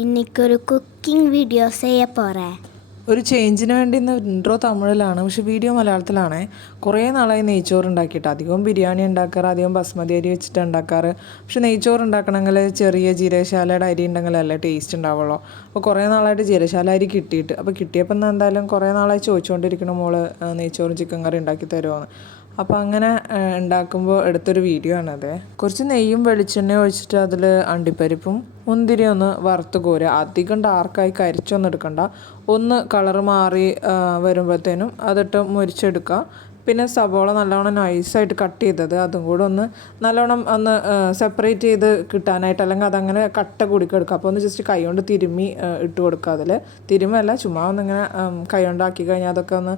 இன்னைக்கு ஒரு cooking video செய்ய போகிறேன். ഒരു ചേഞ്ചിന് വേണ്ടി ഇന്ന് ഇൻട്രോ തമിഴിലാണ്, പക്ഷേ വീഡിയോ മലയാളത്തിലാണ്. കുറേ നാളായി നെയ്ച്ചോറ് ഉണ്ടാക്കിയിട്ട്. അധികവും ബിരിയാണി ഉണ്ടാക്കാറ്, അധികം ബസ്മതി അരി വെച്ചിട്ട് ഉണ്ടാക്കാറ്. പക്ഷേ നെയ്ച്ചോറ് ഉണ്ടാക്കണമെങ്കിൽ ചെറിയ ജീരകശാലയുടെ അരി ഉണ്ടെങ്കിലല്ലേ ടേസ്റ്റ് ഉണ്ടാവുള്ളൂ. അപ്പോൾ കുറേ നാളായിട്ട് ജീരകശാല അരി കിട്ടിയിട്ട്, അപ്പോൾ കിട്ടിയപ്പോൾ എന്തായാലും കുറേ നാളായി ചോദിച്ചുകൊണ്ടിരിക്കണം മോള് നെയ്ച്ചോറും ചിക്കൻ കറി ഉണ്ടാക്കി തരുമോയെന്ന്. അപ്പോൾ അങ്ങനെ ഉണ്ടാക്കുമ്പോൾ എടുത്തൊരു വീഡിയോ ആണത്. കുറച്ച് നെയ്യും വെളിച്ചെണ്ണയും ഒഴിച്ചിട്ട് അതിൽ അണ്ടിപ്പരിപ്പും മുന്തിരി ഒന്ന് വറുത്ത് കോരുക. അധികം ഡാർക്കായി കരിച്ചൊന്നും എടുക്കണ്ട. ഒന്ന് കളറ് മാറി വരുമ്പോഴത്തേനും അതിട്ട് മുരിച്ചെടുക്കുക. പിന്നെ സവോള നല്ലോണം നൈസായിട്ട് കട്ട് ചെയ്തത് അതും കൂടെ ഒന്ന് നല്ലോണം ഒന്ന് സെപ്പറേറ്റ് ചെയ്ത് കിട്ടാനായിട്ട്, അല്ലെങ്കിൽ അതങ്ങനെ കട്ട കുടിക്കെടുക്കുക. അപ്പോൾ ഒന്ന് ജസ്റ്റ് കൈ കൊണ്ട് തിരുമ്മി ഇട്ട് കൊടുക്കുക. അതിൽ തിരുമല്ല, ചുമ്മാ ഒന്നിങ്ങനെ കൈ കൊണ്ടാക്കി കഴിഞ്ഞാൽ അതൊക്കെ ഒന്ന്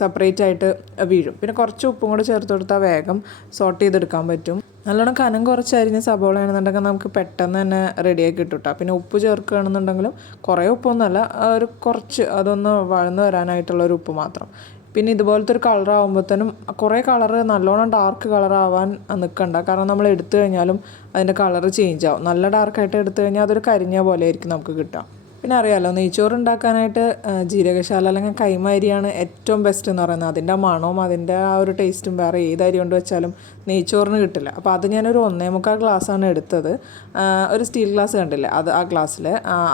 സെപ്പറേറ്റ് ആയിട്ട് വീഴും. പിന്നെ കുറച്ച് ഉപ്പും കൂടെ ചേർത്ത് കൊടുത്താൽ വേഗം സോട്ട് ചെയ്തെടുക്കാൻ പറ്റും. നല്ലോണം കനം കുറച്ച് അരിഞ്ഞ സവോളയാണെന്നുണ്ടെങ്കിൽ നമുക്ക് പെട്ടെന്ന് തന്നെ റെഡിയാക്കി കിട്ടും. പിന്നെ ഉപ്പ് ചേർക്കുകയാണെന്നുണ്ടെങ്കിലും കുറേ ഉപ്പൊന്നുമല്ല, ഒരു കുറച്ച് അതൊന്ന് വഴന്ന് വരാനായിട്ടുള്ളൊരു ഉപ്പ് മാത്രം. പിന്നെ ഇതുപോലത്തെ ഒരു കളറാകുമ്പോഴത്തേനും കുറേ കളറ് നല്ലോണം ഡാർക്ക് കളറാവാൻ നിൽക്കണ്ട, കാരണം നമ്മൾ എടുത്തു കഴിഞ്ഞാലും അതിൻ്റെ കളറ് ചേഞ്ച് ആവും. നല്ല ഡാർക്കായിട്ട് എടുത്തു കഴിഞ്ഞാൽ അതൊരു കരിഞ്ഞ പോലെ ആയിരിക്കും നമുക്ക് കിട്ടുക. പിന്നെ അറിയാമല്ലോ, നെയ്ച്ചോറ് ഉണ്ടാക്കാനായിട്ട് ജീരകശാല അല്ലെങ്കിൽ കൈമ അരിയാണ് ഏറ്റവും ബെസ്റ്റ് എന്ന് പറയുന്നത്. അതിൻ്റെ മണവും അതിൻ്റെ ആ ഒരു ടേസ്റ്റും വേറെ ഏത് അരി കൊണ്ട് വെച്ചാലും നെയ്ച്ചോറിന് കിട്ടില്ല. അപ്പോൾ അത് ഞാനൊരു 1.25 ഗ്ലാസ്സാണ് എടുത്തത്. ഒരു സ്റ്റീൽ ഗ്ലാസ് കണ്ടില്ലേ, അത് ആ ഗ്ലാസ്സിൽ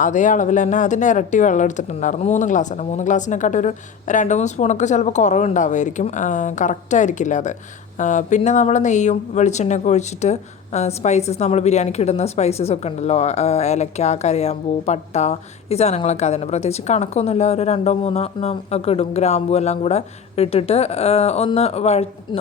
അതേ അളവിൽ തന്നെ അതിൻ്റെ ഇരട്ടി വെള്ളം എടുത്തിട്ടുണ്ടായിരുന്നു. 3 ഗ്ലാസ്സാണ്. 3 ഗ്ലാസ്സിനെക്കാട്ടി ഒരു 2-3 സ്പൂണൊക്കെ ചിലപ്പോൾ കുറവുണ്ടാവുമായിരിക്കും, കറക്റ്റായിരിക്കില്ല അത്. പിന്നെ നമ്മൾ നെയ്യും വെളിച്ചെണ്ണയൊക്കെ ഒഴിച്ചിട്ട് സ്പൈസസ്, നമ്മൾ ബിരിയാണിക്ക് ഇടുന്ന സ്പൈസസ് ഒക്കെ ഉണ്ടല്ലോ, ഏലക്ക, കറിയാമ്പൂ, പട്ട, ഈ സാധനങ്ങളൊക്കെ അതിന് പ്രത്യേകിച്ച് കണക്കൊന്നുമില്ല, ഒരു 2-3 ഒക്കെ ഇടും. ഗ്രാമ്പൂ എല്ലാം കൂടെ ഇട്ടിട്ട്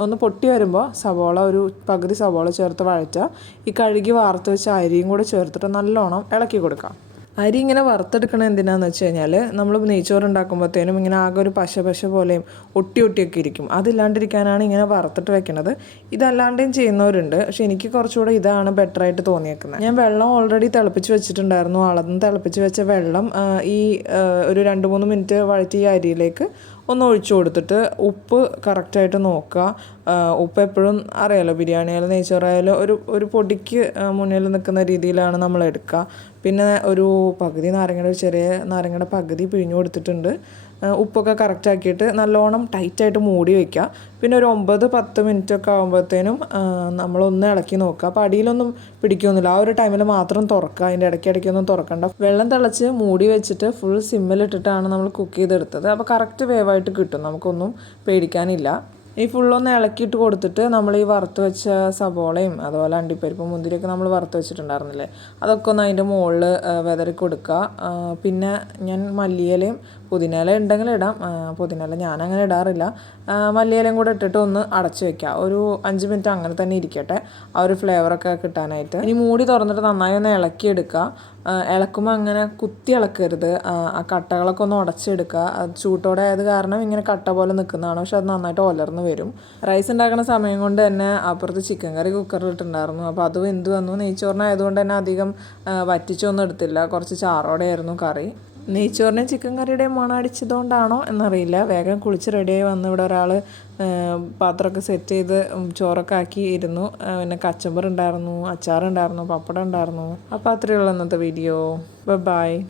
ഒന്ന് പൊട്ടി വരുമ്പോൾ സവോള, ഒരു പകുതി സവോള ചേർത്ത് വഴറ്റുക. ഈ കഴുകി വാർത്ത് വെച്ച അരിയും കൂടെ ചേർത്തിട്ട് നല്ലോണം ഇളക്കി കൊടുക്കാം. അരി ഇങ്ങനെ വറുത്തെടുക്കണം എന്തിനാന്ന് വെച്ച് കഴിഞ്ഞാൽ, നമ്മൾ നെയ്ച്ചോറ് ഉണ്ടാക്കുമ്പോഴത്തേനും ഇങ്ങനെ ആകെ ഒരു പശ പോലെയും ഒട്ടിയൊക്കെ ഇരിക്കും. അതില്ലാണ്ടിരിക്കാനാണ് ഇങ്ങനെ വറുത്തിട്ട് വെക്കുന്നത്. ഇതല്ലാണ്ടും ചെയ്യുന്നവരുണ്ട്, പക്ഷെ എനിക്ക് കുറച്ചുകൂടെ ഇതാണ് ബെറ്ററായിട്ട് തോന്നിയേക്കുന്നത്. ഞാൻ വെള്ളം ഓൾറെഡി തിളപ്പിച്ച് വെച്ചിട്ടുണ്ടായിരുന്നു. അളന്ന് തിളപ്പിച്ച് വെച്ച വെള്ളം ഈ ഒരു 2-3 മിനിറ്റ് വഴറ്റി ഈ അരിയിലേക്ക് ഒന്ന് ഒഴിച്ചു കൊടുത്തിട്ട് ഉപ്പ് കറക്റ്റായിട്ട് നോക്കുക. ഉപ്പ് എപ്പോഴും അറിയാമല്ലോ, ബിരിയാണിയായാലും നെയ്ച്ചോറായാലും ഒരു പൊടിക്ക് മുന്നിൽ നിൽക്കുന്ന രീതിയിലാണ് നമ്മൾ എടുക്കുക. പിന്നെ ഒരു പകുതി ചെറിയ നാരങ്ങയുടെ പകുതി പിഴിഞ്ഞു കൊടുത്തിട്ടുണ്ട്. ഉപ്പൊക്കെ കറക്റ്റാക്കിയിട്ട് നല്ലോണം ടൈറ്റായിട്ട് മൂടി വയ്ക്കുക. പിന്നെ ഒരു 9-10 മിനിറ്റൊക്കെ ആകുമ്പോഴത്തേനും നമ്മളൊന്ന് ഇളക്കി നോക്കുക. അപ്പോൾ അടിയിലൊന്നും പിടിക്കൊന്നുമില്ല. ആ ഒരു ടൈമിൽ മാത്രം തുറക്കുക, അതിൻ്റെ ഇടയ്ക്കൊന്നും തുറക്കണ്ട. വെള്ളം തിളച്ച് മൂടി വെച്ചിട്ട് ഫുൾ സിമ്മിലിട്ടിട്ടാണ് നമ്മൾ കുക്ക് ചെയ്തെടുത്തത്. അപ്പോൾ കറക്റ്റ് വേവായിട്ട് കിട്ടും, നമുക്കൊന്നും പേടിക്കാനില്ല. ഈ ഫുള്ളൊന്ന് ഇളക്കിയിട്ട് കൊടുത്തിട്ട് നമ്മൾ ഈ വറുത്ത് വെച്ച സവോളയും അതുപോലെ അണ്ടിപ്പരിപ്പും മുന്തിരിയൊക്കെ നമ്മൾ വറുത്ത് വെച്ചിട്ടുണ്ടായിരുന്നില്ലേ, അതൊക്കെ ഒന്ന് അതിൻ്റെ മുകളിൽ വിതറി കൊടുക്കുക. പിന്നെ ഞാൻ മല്ലിയിലയും പുതിനയില ഉണ്ടെങ്കിൽ ഇടാം, പുതിനയില ഞാനങ്ങനെ ഇടാറില്ല. മല്ലിയിലയും കൂടെ ഇട്ടിട്ട് ഒന്ന് അടച്ച് വെക്കുക. ഒരു 5 മിനിറ്റ് അങ്ങനെ തന്നെ ഇരിക്കട്ടെ, ആ ഒരു ഫ്ലേവറൊക്കെ കിട്ടാനായിട്ട്. ഇനി മൂടി തുറന്നിട്ട് നന്നായി ഒന്ന് ഇളക്കിയെടുക്കുക. ഇളക്കുമ്പോൾ അങ്ങനെ കുത്തി ഇളക്കരുത്, ആ കട്ടകളൊക്കെ ഒന്ന് ഉടച്ചെടുക്കുക. അത് ചൂട്ടോടെ ആയത് കാരണം ഇങ്ങനെ കട്ട പോലെ നിൽക്കുന്നതാണ്, പക്ഷെ അത് നന്നായിട്ട് ഒലർന്ന് വരും. റൈസ് ഉണ്ടാക്കുന്ന സമയം കൊണ്ട് തന്നെ അപ്പുറത്ത് ചിക്കൻ കറി കുക്കറിൽ ഇട്ടുണ്ടായിരുന്നു. അപ്പോൾ അത് വെന്ത് വന്നു. നെയ്ച്ചോറിനായതുകൊണ്ട് തന്നെ അധികം വറ്റിച്ചൊന്നും എടുത്തില്ല, കുറച്ച് ചാറോടെ ആയിരുന്നു കറി. നെയ്ച്ചോറിനെയും ചിക്കൻ കറിയുടെയും മണം അടിച്ചതുകൊണ്ടാണോ എന്നറിയില്ല, വേഗം കുളിച്ച് റെഡിയായി വന്ന് ഇവിടെ ഒരാൾ പാത്രമൊക്കെ സെറ്റ് ചെയ്ത് ചോറൊക്കെ ആക്കി ഇരുന്നു. പിന്നെ കച്ചമ്പർ ഉണ്ടായിരുന്നു, അച്ചാറുണ്ടായിരുന്നു, പപ്പടം ഉണ്ടായിരുന്നു. അപ്പോൾ അത്രയേ ഉള്ളൂ ഇന്നത്തെ വീഡിയോ. ബൈ.